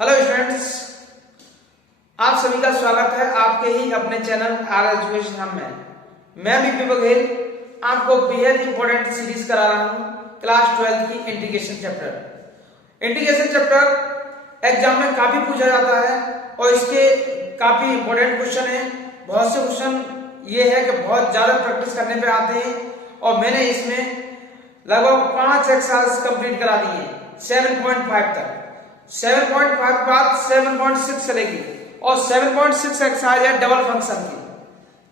Hello students, आप सभी का स्वागत है आपके ही अपने चैनल आर एजुकेशन में। मैं बीपी बघेल आपको बेहद इंपॉर्टेंट सीरीज करा रहा हूं क्लास 12 की integration chapter. Integration chapter exam में काफी पूछा जाता है और इसके काफी इंपॉर्टेंट क्वेश्चन है। बहुत से क्वेश्चन ये है कि बहुत ज्यादा प्रैक्टिस करने पे आते हैं और मैंने इसमें लगभग 5 एक्सरसाइज कंप्लीट करा दिए 7.5 तक। 7.5 के बाद 7.6 चलेगी और 7.6 एक्सरसाइज है डबल फंक्शन की,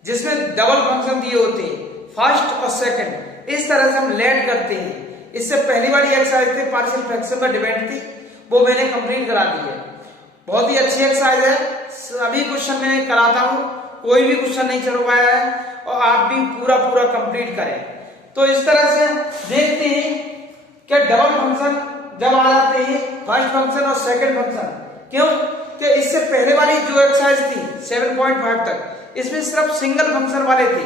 जिसमें डबल फंक्शन दिए होते हैं फर्स्ट और सेकंड। इस तरह से हम लेट करते हैं। इससे पहली वाली एक्सरसाइज थी पार्शियल फ्रैक्शन पर डिपेंड थी, वो मैंने कंप्लीट करा दी है। बहुत ही अच्छी एक्सरसाइज है, सभी क्वेश्चन मैं कराता हूं, कोई भी क्वेश्चन नहीं चल पाया है और आप भी पूरा कंप्लीट करें। तो इस तरह से देखते हैं कि डबल फंक्शन जब आ जाते हैं फर्स्ट फंक्शन और सेकंड फंक्शन, क्यों कि इससे पहले वाली जो एक्सरसाइज थी 7.5 तक, इसमें सिर्फ सिंगल फंक्शन वाले थे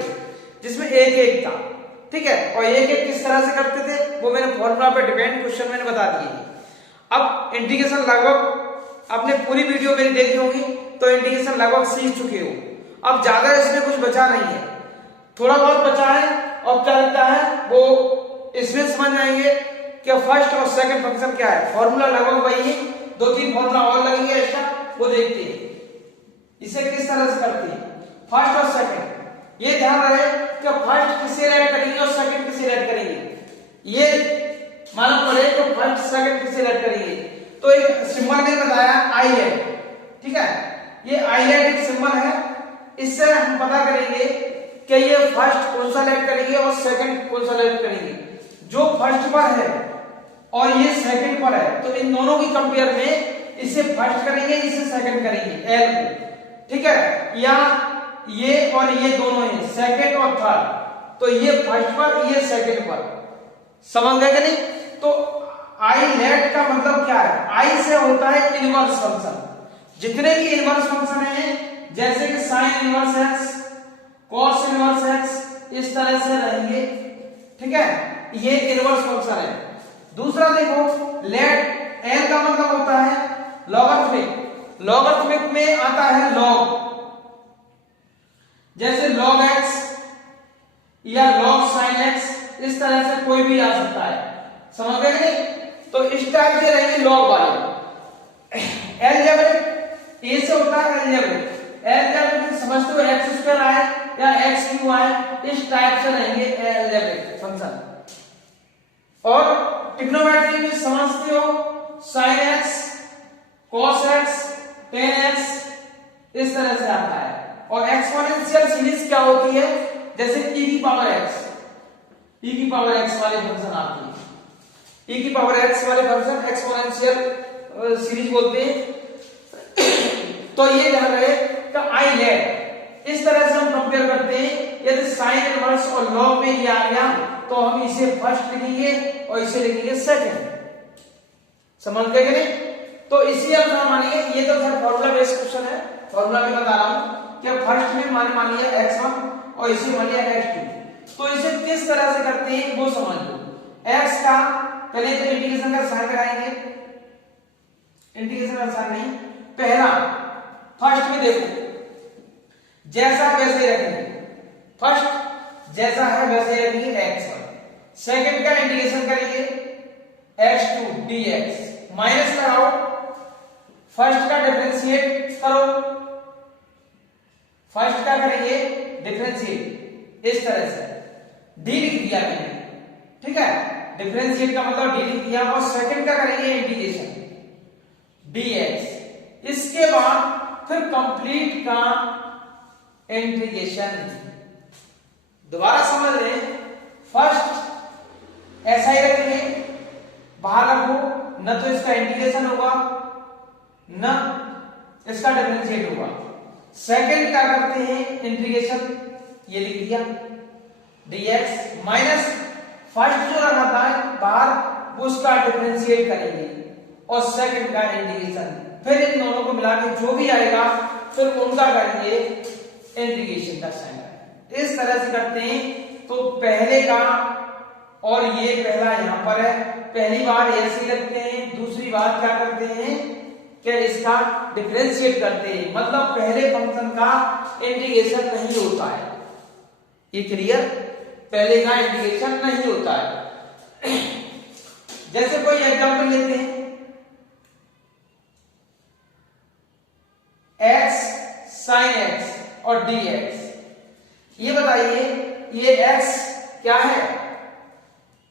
जिसमें एक एक था, ठीक है। और एक एक किस तरह से करते थे वो मैंने फॉर्मूला पे डिपेंड क्वेश्चन मैंने बता दिए। अब इंटीग्रेशन लगभग आपने पूरी वीडियो मेरी देखी होगी तो इंटीग्रेशन लगभग सीख चुके हो। अब ज्यादा इसमें कुछ बचा नहीं है, थोड़ा बहुत बचा है और क्या लगता है वो इसमें समझ आएंगे कि फर्स्ट और सेकंड फंक्शन क्या है। फॉर्मूला लगभग वही है, 2-3 फॉर्मूला और लगेंगे एक्स्ट्रा, वो देखते हैं इसे किस तरह से करते हैं फर्स्ट और सेकंड। ये ध्यान रहे कि फर्स्ट किसे ऐड करेंगे और सेकंड किसे ऐड करेंगे। ये मालूम पड़े तो फर्स्ट सेकंड किसे ऐड करेंगे। तो एक सिंबल ने बताया आई ऐड, ठीक है। ये आई ऐड एक सिंबल है, इससे हम पता करेंगे कि ये फर्स्ट कौन सा ऐड करेंगे और सेकंड कौन सा ऐड करेंगे। जो फर्स्ट पर है और ये सेकंड पर है तो इन दोनों की कंपेयर में इसे फर्स्ट करेंगे, इसे सेकंड करेंगे एल को, ठीक है। या ये और ये दोनों हैं सेकंड और थर्ड, तो ये फर्स्ट पर ये सेकंड पर, समझ गए कि नहीं। तो आई लेट का मतलब क्या है, आई से होता है इनवर्स फंक्शन। जितने भी इनवर्स फंक्शन हैं जैसे कि sine inverse x, cos inverse x, इस तरह से रहेंगे, ठीक है। ये इनवर्स फंक्शन है। दूसरा देखो लेट, एल का मतलब होता है लॉगरिथमिक। लॉगरिथमिक में आता है लॉग, जैसे लॉग एक्स या लॉग साइन एक्स, इस तरह से कोई भी आ सकता है, समझ गए नहीं। तो इस टाइप से रहेंगे लॉग वाले। एलजेब्रिक ए से होता है एलजेब्रिक। एलजेब्रिक समझते हो एक्स स्क्वायर आए या एक्स क्यूब आए, इस टाइप से रहेंगे एलजेब्रिक फंक्शन। और ट्रिग्नोमेट्री में समझते हो sine x, cos x, ten x, इस तरह से आता है। और एक्सपोनेंशियल सीरीज क्या होती है, जैसे e की पावर x, e की पावर x वाले फंक्शन आती है। e की पावर x वाले फंक्शन एक्सपोनेंशियल सीरीज बोलते हैं। तो ये ध्यान रहे कि आई लेट, इस तरह से हम कंपेयर करते हैं। यदि साइन इनवर्स और लॉग में ये आ गया तो हम इसे फर्स्ट लिखेंगे और इसे लिखेंगे सेकंड, समझ गए कि नहीं। तो इसी आप मानिए, ये तो खैर फॉर्मूला बेस्ड क्वेश्चन है, फॉर्मूला में बता रहा हूं कि फर्स्ट में मान लिया x1 और इसे मान लिया x2। तो इसे किस तरह से करते हैं वो समझ लो। x का पहले तो इंटीग्रेशन का साइन कराएंगे, इंटीग्रेशन का साइन नहीं, पहला फर्स्ट में देखो जैसा वैसे रखेंगे, फर्स्ट जैसा है वैसे रखेंगे x1। सेकंड का इंटीग्रेशन करेंगे x2 dx, माइनस लगाओ, फर्स्ट का डिफरेंशिएट करो, फर्स्ट का करेंगे डिफरेंशिएट, इस तरह से d लिख दिया मैंने, ठीक है। डिफरेंशिएट का मतलब d लिख दिया और सेकंड का करेंगे इंटीग्रेशन dx। इसके बाद फिर कंप्लीट का इंटीग्रेशन। दोबारा समझ लें, फर्स्ट ऐसा ही रखेंगे, बाहर रखो, न तो इसका इंटीग्रेशन होगा न इसका डिफरेंशिएट होगा। सेकंड क्या करते हैं इंटीग्रेशन, ये लिख दिया dx, माइनस फर्स्ट जो रखा था बाहर वो उसका डिफरेंशिएट करेंगे और सेकंड का इंटीग्रेशन। फिर इन दोनों को मिला के जो भी आएगा फिर उनका करेंगे इंटीग्रेशन का साइन। इस तरह से करते हैं। तो पहले का और ये पहला यहां पर है, पहली बार ऐसे रखते हैं, दूसरी बार क्या करते हैं क्या इसका डिफरेंशिएट करते हैं, मतलब पहले फंक्शन का इंटीग्रेशन नहीं होता है। ये क्लियर, पहले का इंटीग्रेशन नहीं होता है। जैसे कोई एग्जांपल लेते हैं, x sin x और dx। ये बताइए ये x क्या है,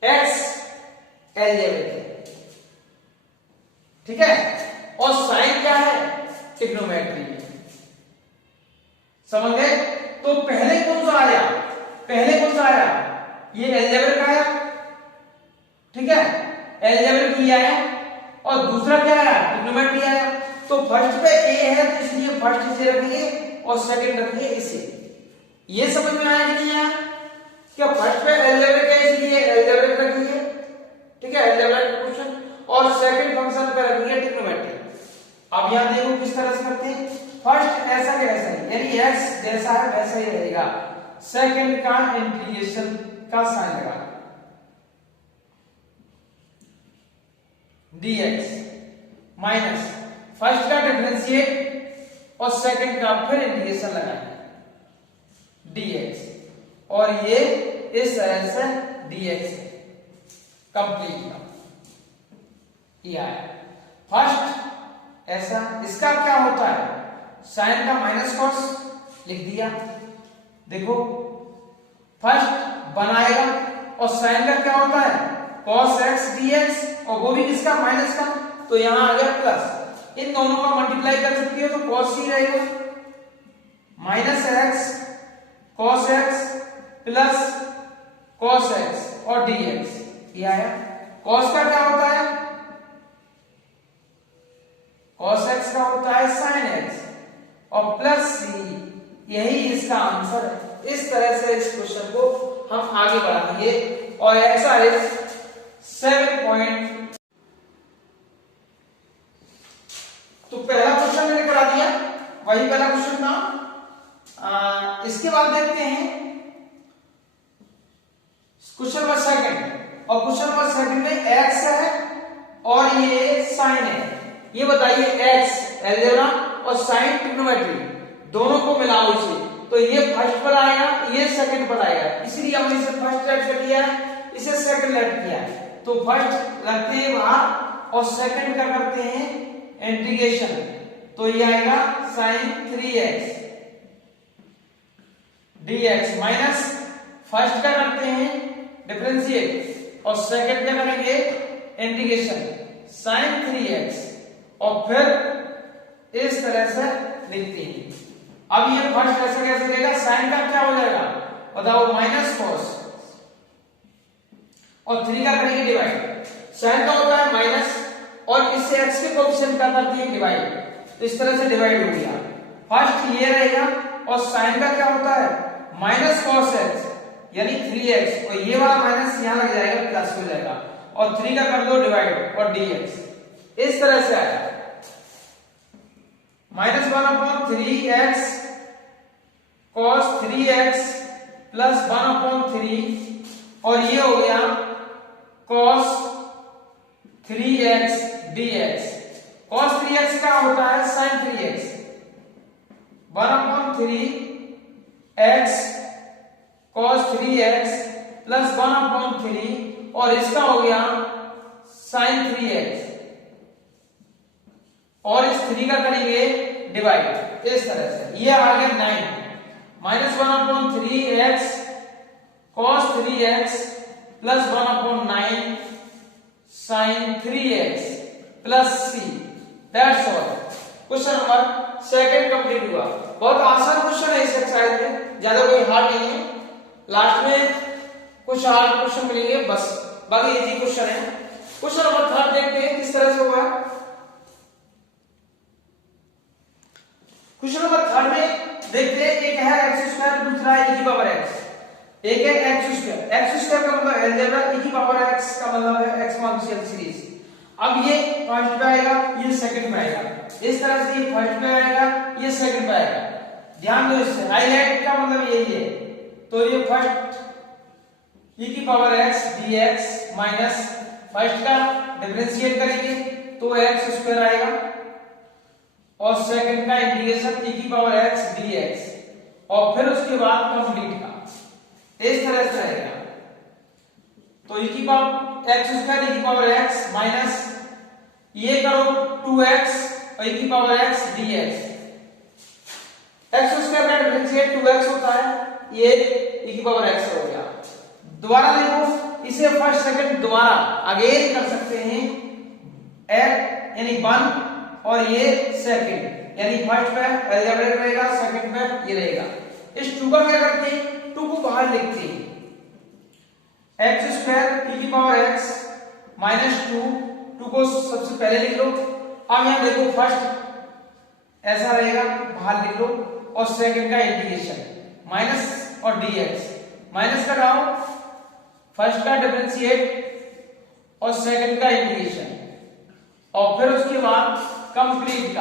x एलजेब्रिक है, ठीक है, और साइन क्या है, ट्रिग्नोमेट्री है। समझ गए? तो पहले कौन सा आया, पहले कौन सा आया, ये एलजेब्रिक आया, ठीक है, एलजेब्रिक ही आया, और दूसरा क्या आया, ट्रिग्नोमेट्री आया। तो फर्स्ट पे ए है तो इसलिए फर्स्ट इसे रखेंगे और सेकंड रखेंगे इसे। ये समझ में आया कि नहीं आया? क्या फर्स्ट पे एलजेब्रिक है इसलिए एलजेब्रिक रखेंगे, ठीक है, एलजेब्रिक क्वेश्चन, और सेकंड फंक्शन पे रखेंगे ट्रिग्नोमेट्री। अब यहां देखो किस तरह से करते हैं, फर्स्ट ऐसा के वैसा ही, यानी x जैसा है वैसा ही रहेगा, सेकंड का इंटीग्रेशन का साइन लगा dx माइनस फर्स्ट का डिफरेंशिएट और सेकंड का फिर इंटीग्रेशन लगाएंगे dx, और ये इस तरह से dx कंप्लीट किया है। फर्स्ट ऐसा, इसका क्या होता है, साइन का माइनस कॉस लिख दिया, देखो फर्स्ट बनाएगा, और साइन का क्या होता है, cos x dx, और वो भी किसका, माइनस का, तो यहां आ गया प्लस, इन दोनों का मल्टीप्लाई कर सकती हो तो cos ही रहेगा, minus x cos x plus cos x और dx, ये आया। cos का क्या होता है, cos x का होता है sin x, और प्लस c, यही इसका आंसर है। इस तरह से इस क्वेश्चन को हम आगे बढ़ाएंगे, और एक्सरसाइज 7 तो पहला क्वेश्चन मैंने करा दिया, वही पहला क्वेश्चन था। इसके बाद देखते हैं क्वेश्चन नंबर सेकंड, और क्वेश्चन नंबर सेकंड में x है और ये साइन है। ये बताइए x एलजेब्रा और साइन ट्रिग्नोमेट्री दोनों को मिलाओ इसे, तो ये फर्स्ट पर आएगा, ये सेकंड पर आएगा, इसलिए हमने इसे फर्स्ट लेट कर लिया है, इसे सेकंड लेट किया है। तो फर्स्ट रखते हैं बाहर और सेकंड का करते हैं इंटीग्रेशन, तो ये आएगा sin 3x dx minus first का करते हैं डिफरेंशिएट और सेकंड का करेंगे इंटीग्रेशन sin 3x, और फिर इस तरह से लिखते हैं। अब ये फर्स्ट ऐसा कैसे रहेगा, साइन का क्या हो जाएगा बताओ, माइनस कॉस, और 3 का करेंगे डिवाइड, साइन का होता है माइनस और इससे x के कोएफिशिएंट का करते हैं डिवाइड, तो इस तरह से डिवाइड हो गया। फर्स्ट ये रहेगा, और साइन का क्या होता है माइनस cos x यानी 3x, और ये वाला माइनस यहां लग जाएगा, प्लस हो जाएगा, और 3 का कर दो डिवाइड और dx, इस तरह से आएगा minus 1/3x cos 3x plus 1/3, और ये हो गया cos 3x dx। cos 3x का होता है sin 3x, 1/3x cos 3x plus 1/3, और इसका हो गया sin 3x, और इस 3 का करेंगे डिवाइड, इस तरह से ये आ गया 9 minus 1/3x cos 3x plus 1/9 sin 3x plus c, that's all. Question number second complete हुआ। बहुत आसान क्वेश्चन है इस एक्सरसाइज में, ज्यादा कोई हार्ड नहीं है, लास्ट में कुछ हार्ड क्वेश्चन मिलेंगे बस, बाकी इजी क्वेश्चन है। क्वेश्चन नंबर थर्ड देखते हैं किस तरह से होगा। क्वेश्चन नंबर थर्ड में देखते हैं, एक है x², दूसरा है e की पावर x, एक है x², x² का मतलब अलजेब्रा, e की पावर x का मतलब है एक्सपोनेंशियल सीरीज। अब ये फर्स्ट पे आएगा, ये सेकंड पे आएगा, इस तरह से ये फर्स्ट पे आएगा, ये सेकंड पे आएगा, ध्यान दो इससे, हाईलाइट का मतलब यही है। तो ये फर्स्ट e की power x dx minus first का डिफरेंशिएट करेंगे तो x² आएगा, और सेकंड का इंटीग्रेशन e की पावर x dx और फिर उसके बाद कंप्लीट का इस तरह से रहेगा। तो e की पावर x स्क्वायर e की पावर x माइनस ये करो 2x और e की power x dx। x square का डिफरेंशिएट 2x होता है, ये e की पावर x हो गया। दोबारा देखो इसे फर्स्ट सेकंड दोबारा अगेन कर सकते हैं, यानी 1 और ये सेकंड, यानी फर्स्ट पे अलजेब्रिक रहेगा, सेकंड पे ये रहेगा। इस 2 का क्या करते हैं, 2 को बाहर लिखते हैं, x स्क्वायर e की पावर x माइनस 2 को सबसे पहले लिख लो। अब यहां देखो फर्स्ट ऐसा रहेगा, बाहर लिख लो, और सेकंड का इंटीग्रेशन माइनस और dx माइनस लगाओ, फर्स्ट का डिफरेंशिएट और सेकंड का इंटीग्रेशन और फिर उसके बाद कंप्लीट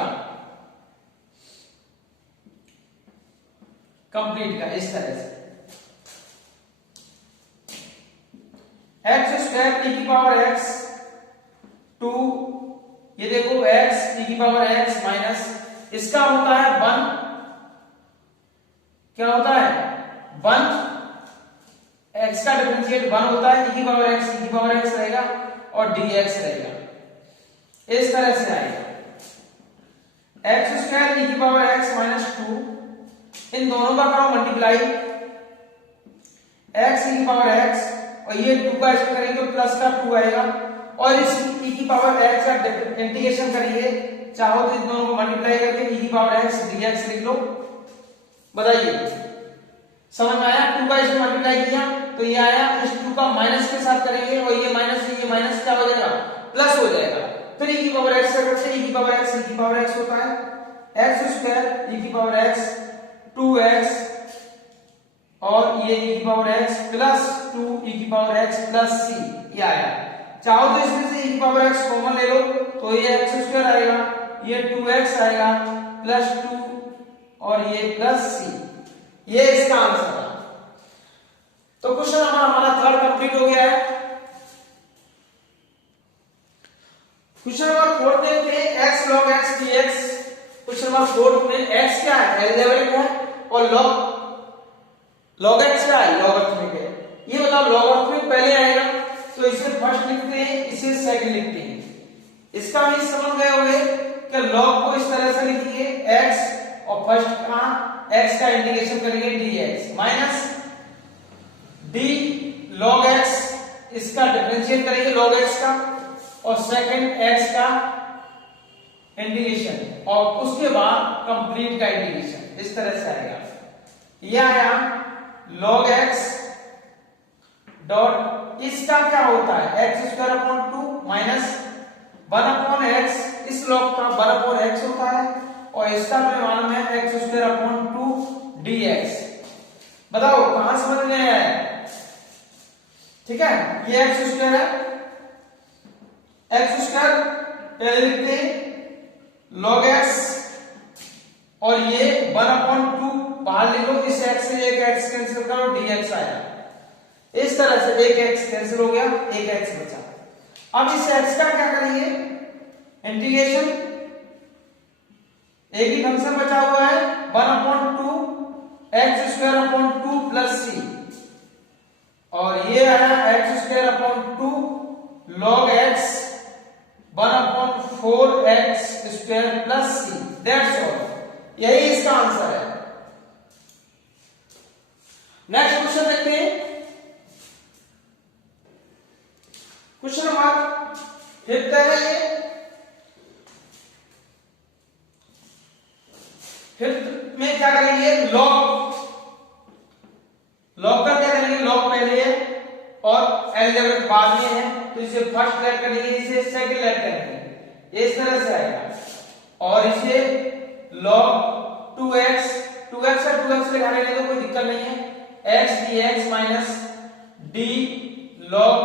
का इस तरह से x स्क्वायर e की पावर x 2, ये देखो x e की पावर x माइनस इसका होता है 1, क्या होता है 1, x का डिफरेंशिएट 1 होता है, e की पावर x रहेगा और dx रहेगा, इस तरह से आएगा। x स्क्वायर e की पावर x माइनस 2, इन दोनों का करो मल्टीप्लाई, x e की पावर x और ये 2 का ऐड करेंगे तो प्लस का 2 आएगा, और इस e की पावर x का इंटीग्रेशन करिए, चाहो तो इन दोनों को मल्टीप्लाई करके e की पावर x dx लिख लो। बताइए समझ में आया? 2 का इसमें मल्टीप्लाई किया तो ये आया, इस 2 का माइनस के साथ करेंगे और ये माइनस क्या हो जाएगा, प्लस हो जाएगा। फिर e की पावर x करते हैं, e की पावर x होता है x स्क्वायर e की पावर x 2x और ये e की पावर x प्लस 2 e की पावर x प्लस c, ये आया। चाहो तो इसमें से e की पावर x कॉमन ले लो तो ये x स्क्वायर आएगा, ये 2x आएगा प्लस 2 और ये प्लस c, ये इसका आंसर है। तो क्वेश्चन हमारा थर्ड कंप्लीट हो गया है। क्वेश्चन नंबर 4 देखते हैं, x log x dx। Question number 4 में x क्या है, अलजेब्रिक है, और log x क्या है, लॉगरिथमिक है। ये मतलब लॉगरिथमिक पहले आएगा तो इसे फर्स्ट लिखते हैं, इसे सेकंड लिखते हैं। इसका भी समझ गए होंगे कि log को इस तरह से लिखिए x और फर्स्ट का x का इंटीग्रेशन करेंगे dx minus d log x, इसका डिफरेंशिएट करेंगे log x का, और सेकंड x का इंटीग्रेशन और उसके बाद कंप्लीट का इंटीग्रेशन, इस तरह से आएगा। यह आया log x डॉट, इसका क्या होता है x square upon 2 minus 1 upon x, इस log का 1 अपॉन x होता है और इसका मालूम है x स्क्वायर अपॉन 2 dx। बताओ कहां समझ में आया है? ठीक है, ये x स्क्वायर है, x स्क्वायर पहले लिखते हैं log x और ये 1 अपॉन 2 बाहर लिखो, इस x से एक x कैंसिल करो, dx आया। इस तरह से एक x कैंसिल हो गया, एक x बचा। अब इस x का क्या करेंगे, इंटीग्रेशन, एक ही फंक्शन बचा हुआ है 1 upon 2 x square upon 2 plus c, और ये आया x square upon 2 log x 1 upon 4x square plus c, that's all. यही इसका आंसर है। नेक्स्ट क्वेश्चन देखते हैं, क्वेश्चन नंबर 5 है ये। 5 में क्या करेंगे, लॉग का क्या करेंगे, लॉग पहले है और अलजेब्रिक बाद में है, तो इसे फर्स्ट लेट करेंगे, इसे सेकंड लेट करेंगे, इस तरह से आएगा। और इसे log 2x और 2x लगा लेने तो कोई दिक्कत नहीं है, x dx minus d log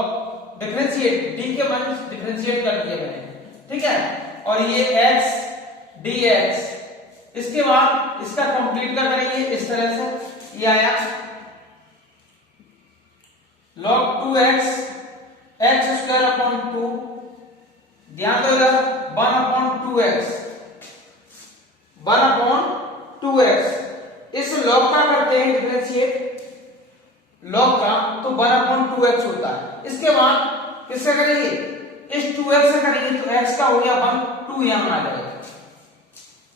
differentiate, d के मान डिफरेंशिएट कर दिया मैंने, ठीक है, और ये x dx, इसके बाद इसका कंप्लीट का करेंगे इस तरह से, ये आया log 2x x square upon 2, ध्यान दो इधर 1 अपॉन 2x 1/2x। इस log का करते हैं डिफरेंशिएट log का तो 1/2x होता है। इसके बाद किससे करेंगे, इस 2x से करेंगे तो x का हो गया 1, 2 यहां आ जाएगा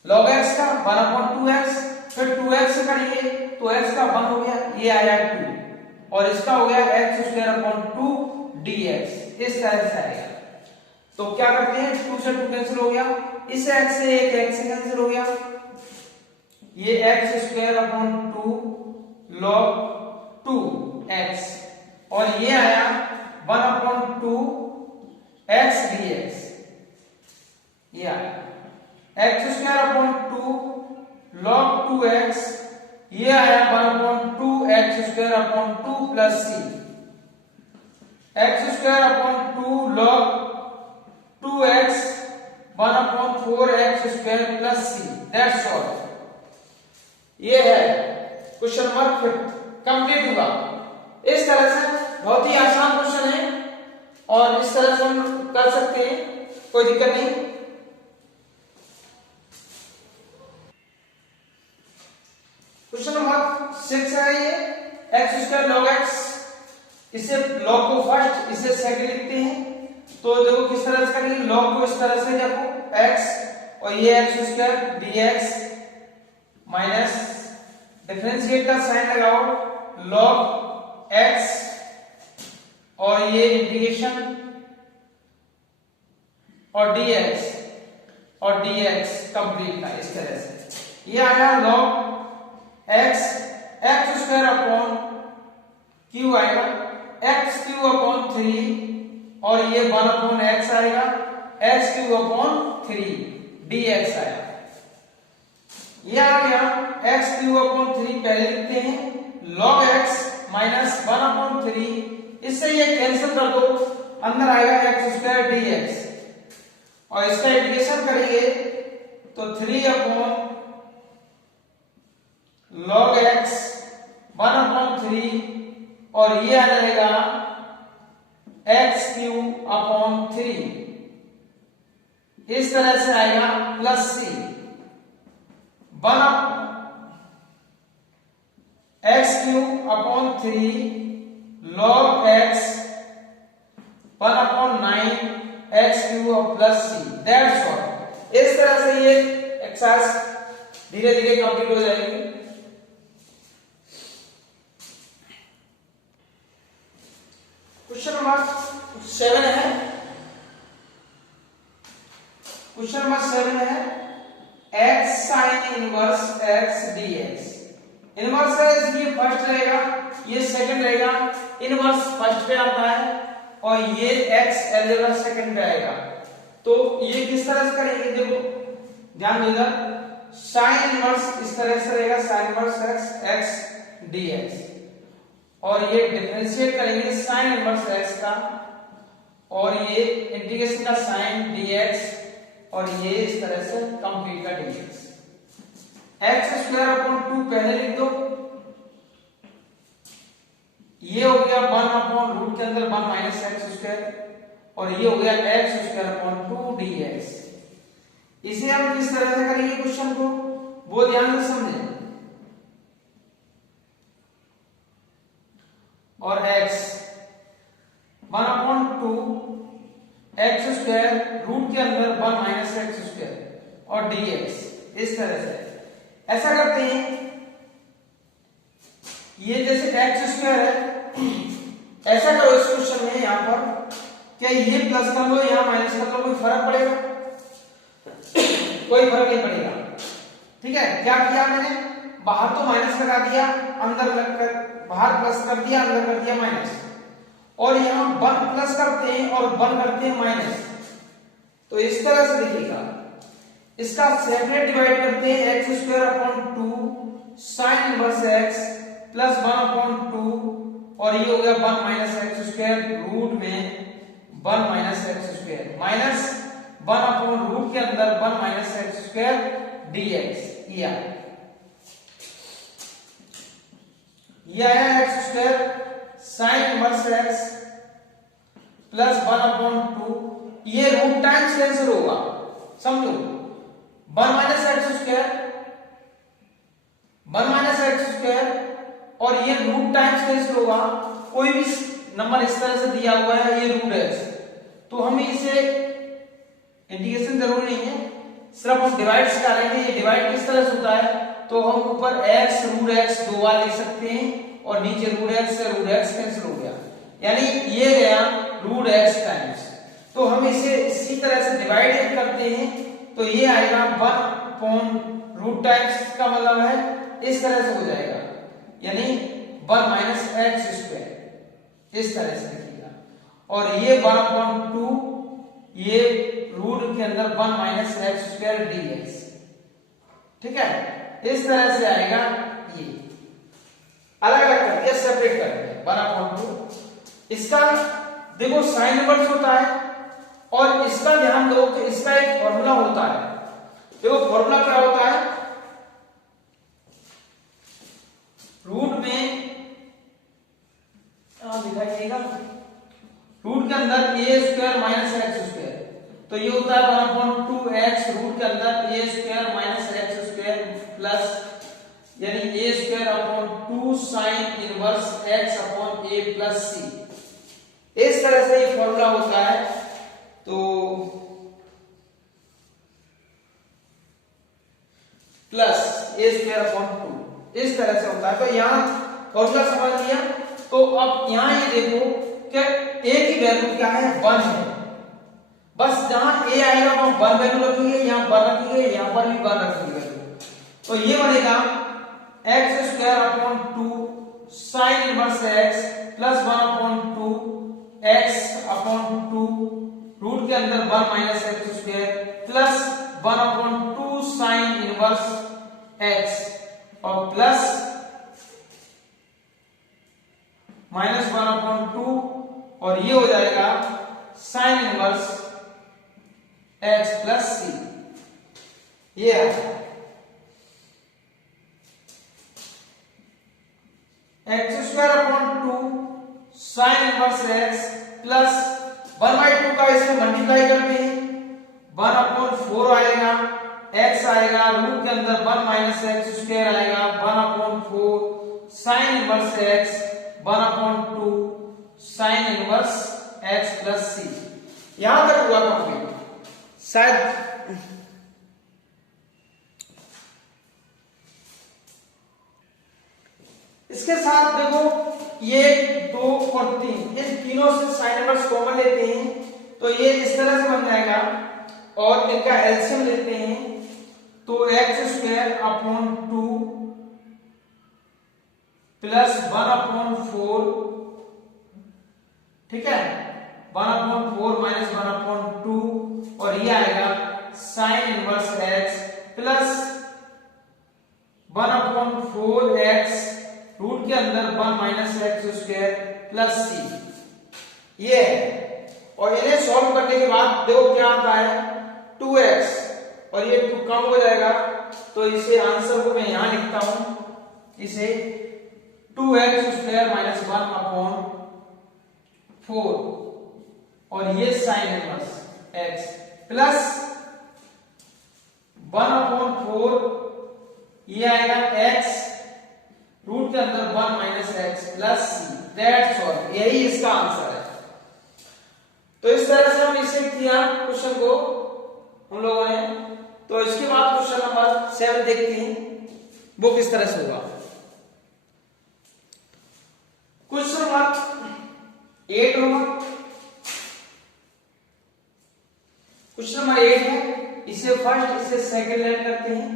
log x का 1/2x, फिर 2x से करेंगे तो x का 1 हो गया, ये आया 2 और इसका हो गया x²/2 dx। इस तरह से आएगा। तो क्या करते हैं, 2 से 2 कैंसिल हो गया, इस x से एक x से कैंसिल हो गया, ये x²/2 log 2x और ये आया 1/2 x dx। ये आया x²/2 log 2x, ये आया 1/2 x²/2 plus c, x²/2 log 2x 1/4 x² plus c। That's all. ये है क्वेश्चन नंबर 5 कंप्लीट हुआ। इस तरह से बहुत ही आसान क्वेश्चन है और इस तरह से हम कर सकते हैं, कोई दिक्कत नहीं। क्वेश्चन नंबर 6 है ये, x² log x, इसे log को फर्स्ट इसे सेकंड लिखते हैं। तो देखो किस तरह से करेंगे, log को इस तरह से देखो x और ये x² dx माइनस डिफरेंशिएट का साइन लगाओ log x और ये इंटीग्रेशन और dx कंप्लीट का इस तरह से। ये आया log x x²/q आएगा x3 और ये 1/x आएगा x3 dx आया। ये आ गया x3 पहले लिखते हैं log x माइनस 1/3, इससे ये कैंसिल कर दो, अंदर आएगा x² dx और इसका इंटीग्रेशन करेंगे तो 3 log x 1/3 और ये आ जाएगा x3 इस तरह से आएगा plus c, x3 log x 1/9 x³ plus c। That's all. इस तरह से ये एक्सरसाइज धीरे धीरे कंप्लीट हो जाएगी। क्वेश्चन नंबर 7 है, क्वेश्चन नंबर 7 है x sin inverse x dx। Inverse है इसलिए फर्स्ट रहेगा, ये सेकंड रहेगा, इनवर्स फर्स्ट पे आता है और ये x अलजेब्रा सेकंड पे आएगा। तो ये किस तरह से करेंगे, देखो ध्यान देना, sin इनवर्स इस तरह से रहेगा, sin इनवर्स x dx और ये डिफरेंशिएट करेंगे sin इनवर्स x का और ये इंटीग्रेशन का sin dx और ये इस तरह से कंप्लीट का dx। x²/2 पहले लिख दो, ये हो गया 1/रूट के अंदर 1 माइनस x² और ये हो गया x²/2 dx। इसे हम किस तरह से करेंगे क्वेश्चन को, वो ध्यान से समझें। और x 1/2 x² रूट के अंदर 1 माइनस x² और dx। इस तरह से ऐसा करते हैं, ये जैसे x² है, ऐसा करो इस क्वेश्चन में यहां पर, क्या ये प्लस कर लो यहां माइनस कर लो, कोई फर्क पड़ेगा? कोई फर्क नहीं पड़ेगा। ठीक है, क्या किया मैंने, बाहर तो माइनस लगा दिया, अंदर लगकर बाहर प्लस कर दिया, अंदर कर दिया माइनस, और यहां 1 प्लस करते हैं और 1 करते हैं माइनस। तो इस तरह से दिखेगा, इसका सेपरेट डिवाइड करते हैं x²/2 sin inverse x plus 1/2 और ये हो गया 1 माइनस x² रूट में 1 माइनस x² माइनस 1/रूट के अंदर 1 माइनस x² dx। ये आया x² sin inverse x plus 1/2, ये रूट टाइम्स कैंसिल होगा, समझो 1 minus x² one minus x square और ये रूट टाइम्स कैंसिल होगा, कोई भी नंबर इस तरह से दिया हुआ है ये रूट एक्स, तो हमें इसे इंटीग्रेशन जरूरी नहीं है, सिर्फ हम डिवाइड से करेंगे। ये डिवाइड किस तरह से होता है, तो हम ऊपर x रूट x दो बार लिख सकते हैं और नीचे रूट x से रूट x कैंसिल हो गया, यानी ये गया रूट x टाइम्स। तो हम इसे इसी तरह से डिवाइड करते हैं तो ये आएगा 1 अपॉन रूट टाइम्स का मतलब है इस तरह से हो जाएगा, यानी 1 माइनस एक्स स्क्वायर इस तरह से लिखिएगा, और ये 1 अपॉन 2 ये रूट के अंदर 1 माइनस एक्स स्क्वायर dx, ठीक है, इस तरह से आएगा। ये अलग अलग करके सेपरेट करेंगे 1 अपॉन 2, इसका देखो साइन इनवर्स होता है और इसका ध्यान दो कि इसका एक फॉर्मूला होता है। देखो फॉर्मूला क्या होता है, रूट में दिखाइएगा, रूट के अंदर A square minus x square, तो ये होता है 1 अपॉन 2x रूट के अंदर A square minus x square plus यानी A square upon 2 sine inverse x upon a plus c, इस तरह से ये फॉर्मूला होता है। तो प्लस ए स्क्वायर अपॉन 2 इस तरह से होता है। तो यहां फॉर्मूला समझ लिया, तो अब यहां ये देखो कि a की वैल्यू क्या है 1 है, बस जहां a आएगा वहां 1 वैल्यू रखेंगे, यहां 1 रखेंगे, यहां पर भी 1 रखेंगे वैल्यू, तो ये बनेगा x square upon 2 sine inverse x plus 1 upon 2 x upon 2 root के अंदर 1 minus x square plus 1 upon 2 sine inverse x और प्लस माइनस 1 अपॉन 2 और ये हो जाएगा sine inverse x plus c, ये है x square upon 2 sine inverse x plus 1/2 का इसमें मल्टीप्लाई करते हैं 1 अपॉन 4 आएगा, x आएगा रूट के अंदर 1 माइनस एक्स स्क्वायर आएगा 1 upon 4 sign inverse x 1 upon 2 sine inverse x plus c। यहां तक हुआ कंप्लीट शायद। इसके साथ देखो ये 2 और 3 इन तीनों से साइन इनवर्स कॉमन लेते हैं तो ये इस तरह से बन जाएगा, और इनका एलसीएम लेते हैं तो x square upon 2 plus 1 upon 4, ठीक है, 1 अपॉन 4 माइनस 1 अपॉन 2 और ये आएगा sine inverse x plus 1 upon 4x root के अंदर 1 minus x square plus c, ये है। और इन्हें सॉल्व करने के बाद देखो क्या आता है 2x और ये 2 कम हो जाएगा, तो इसे आंसर को मैं यहां लिखता हूं, इसे 2x स्क्वायर माइनस 1 अपॉन 4 और ये sine inverse x plus 1 upon 4 ये आएगा x रूट के अंदर 1 minus x plus c, that's all, यही इसका आंसर है। तो इस तरह से हम इसे किया क्वेश्चन को हम लोगों ने। तो इसके बाद क्वेश्चन नंबर 7 देखते हैं वो किस तरह से होगा। क्वेश्चन नंबर 8 होगा, क्वेश्चन नंबर 8 है, इसे फर्स्ट इसे सेकंड लाइन करते हैं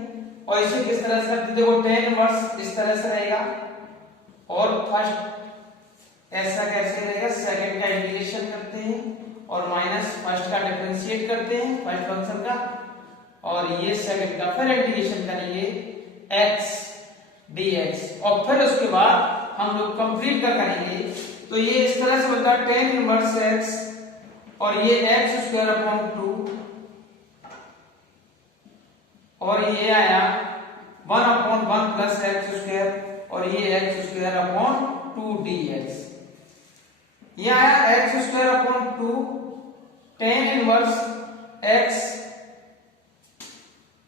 और इसे किस तरह से करते हैं, देखो tan इनवर्स इस तरह से रहेगा और फर्स्ट ऐसा कैसे रहेगा, सेकंड का इंटीग्रेशन करते हैं और माइनस फर्स्ट का डिफरेंशिएट करते हैं फर्स्ट फंक्शन का, और ये सेकंड का फिर इंटीग्रेशन करेंगे x dx और फिर उसके बाद हम लोग कंप्लीट कर करेंगे। तो ये इस तरह से बनता है tan इनवर्स x और ये x स्क्वायर अपॉन 2 और ये आया 1 अपॉन 1 प्लस एक्स स्क्वायर और ये एक्स स्क्वायर अपॉन 2 dx, ये आया x square upon 2 tan inverse x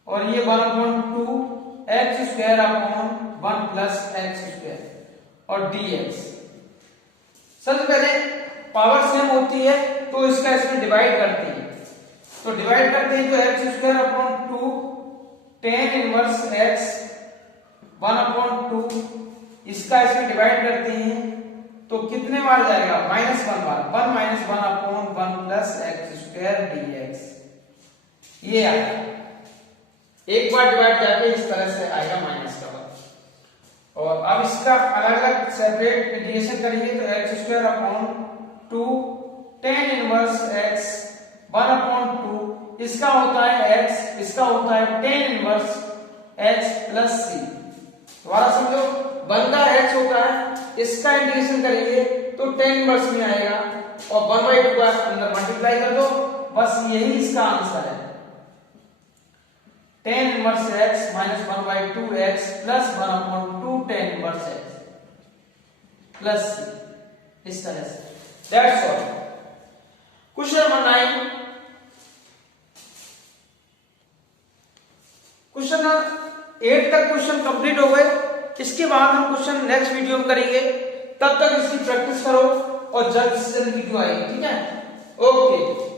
और ये 1 upon 2 x square upon 1 plus x square और dx। सबसे पहले पावर सेम होती है तो इसका इसमें डिवाइड करते हैं, तो डिवाइड करते हैं तो x square upon 2 tan inverse x 1 upon 2, इसका इसमें डिवाइड करते हैं तो कितने बार जाएगा, -1 बार, 1 minus 1 upon 1 plus x square dx। ये आएगा, एक बार डिवाइड जाके इस तरह से आएगा माइनस का बार। और अब इसका अलग अलग सेपरेट इंटीग्रेशन करेंगे तो x square upon 2 tan inverse x 1 upon 2, इसका होता है x, इसका होता है tan inverse x plus c। दोबारा समझो, 1 का x होता है, इसका इंटीग्रेशन करेंगे तो tan इनवर्स में आएगा और 1/2 का अंदर मल्टीप्लाई कर दो, बस यही इसका आंसर है। tan inverse x minus 1/2 x plus 1 upon 2 tan inverse x plus c, इस तरह से। That's all. Question number 9, question 8 तक क्वेश्चन कंप्लीट हो गए। इसके बाद हम क्वेश्चन नेक्स्ट वीडियो में करेंगे, तब तक इसकी प्रैक्टिस करो और जल्द से जल्द वीडियो आएगी, ठीक है। ओके।